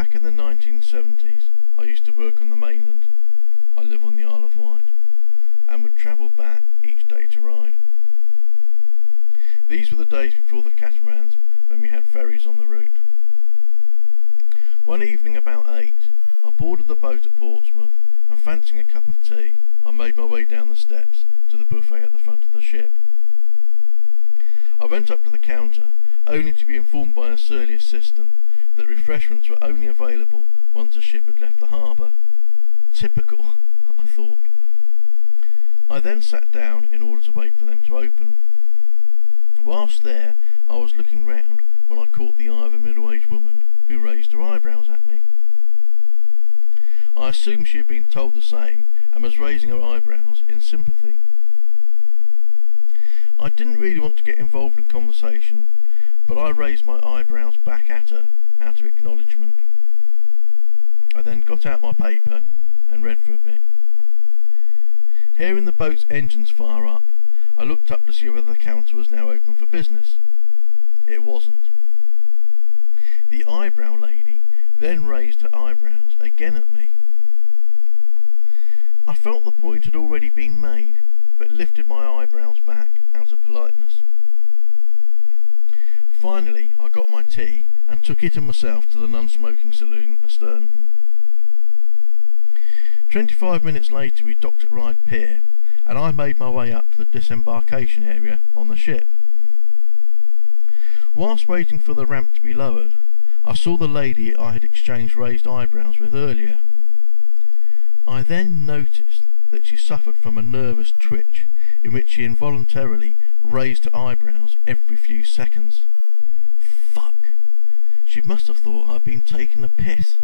Back in the 1970s, I used to work on the mainland. I live on the Isle of Wight, and would travel back each day to ride. These were the days before the catamarans, when we had ferries on the route. One evening about 8, I boarded the boat at Portsmouth, and fancying a cup of tea, I made my way down the steps to the buffet at the front of the ship. I went up to the counter, only to be informed by a surly assistant that refreshments were only available once the ship had left the harbour. Typical, I thought. I then sat down in order to wait for them to open. Whilst there, I was looking round when I caught the eye of a middle-aged woman who raised her eyebrows at me. I assumed she had been told the same and was raising her eyebrows in sympathy. I didn't really want to get involved in conversation, but I raised my eyebrows back at her out of acknowledgement. I then got out my paper and read for a bit. Hearing the boat's engines fire up, I looked up to see whether the counter was now open for business. It wasn't. The eyebrow lady then raised her eyebrows again at me. I felt the point had already been made, but lifted my eyebrows back out of politeness. Finally, I got my tea and took it and myself to the non-smoking saloon astern. 25 minutes later, we docked at Ryde Pier, and I made my way up to the disembarkation area on the ship. Whilst waiting for the ramp to be lowered, I saw the lady I had exchanged raised eyebrows with earlier. I then noticed that she suffered from a nervous twitch in which she involuntarily raised her eyebrows every few seconds. Fuck! She must have thought I'd been taking a piss.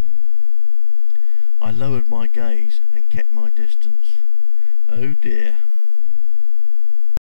I lowered my gaze and kept my distance. Oh dear.